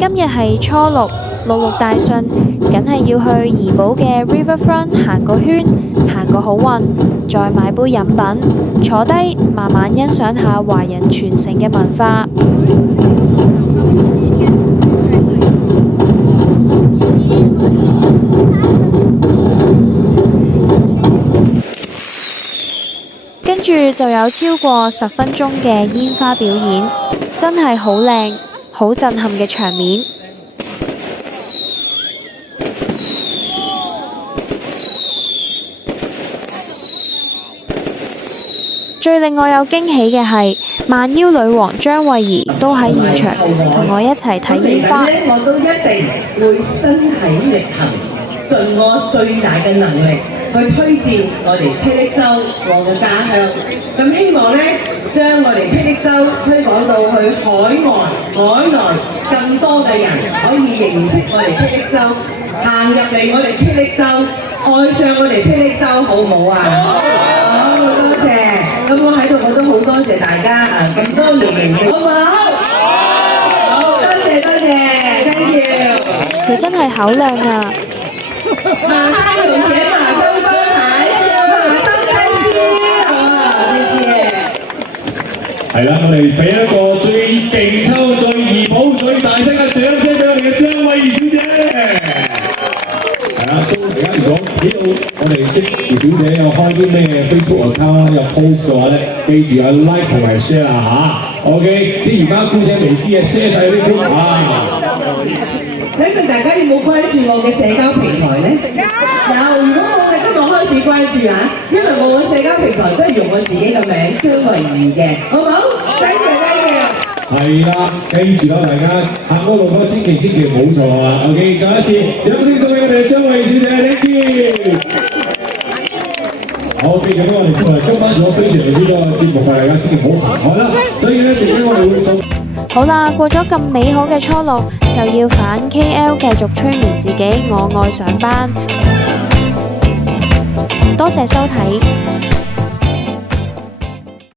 今日係初六，六六大順，梗係要去怡保嘅 Riverfront 行個圈，行個好運，再買杯飲品，坐低慢慢欣賞下華人傳承嘅文化。跟住就有超過10分鐘嘅煙花表演，真係好靚、好震撼嘅場面。最令我有驚喜嘅係，萬邀女王張慧儀都喺現場同我一齊睇煙花。我都一定會身體力行，盡我最大嘅能力去推薦我哋霹靂州我嘅家鄉。咁希望呢，將我哋霹靂州推廣到去海外、海內更多嘅人可以認識我哋霹靂州，行入嚟我哋霹靂州，愛上我哋霹靂州，好唔好啊？好，多謝。咁我喺度我都好多謝大家咁多年嚟嘅，好唔好？好，多謝，thank you。佢真係口靚啊！馬上有錢，馬上發財，馬上開心，好唔好？謝謝。係啦，我哋俾一個最勁抽、最怡保、最大聲嘅掌聲俾我哋嘅張慧儀小姐。係啊，都而家如果知道我哋的小姐有開啲咩 Facebook account 有 post 嘅話咧，記住有 like 同埋 share 嚇。OK，啲姨媽姑姐未知啊 ，share 曬啲 post 啊。請問大家有冇關注我嘅社交平台呢？有，如果我係今日開始關注啊，因為我嘅社交平台都係用我自己嘅名張慧儀嘅，好唔好？thank you。係啦，記住啦，大家行嗰路嗰千祈唔好錯啊 ！OK， 再一次掌聲送俾我哋張慧儀小姐 ，thank you。好，記住我哋今晚仲有非常之多嘅節目為大家，千祈唔好行開啦。所以咧，陣間我哋會送。好啦，過咗咁美好嘅初六，就要返 KL 繼續催眠自己，我愛上班。多謝收睇。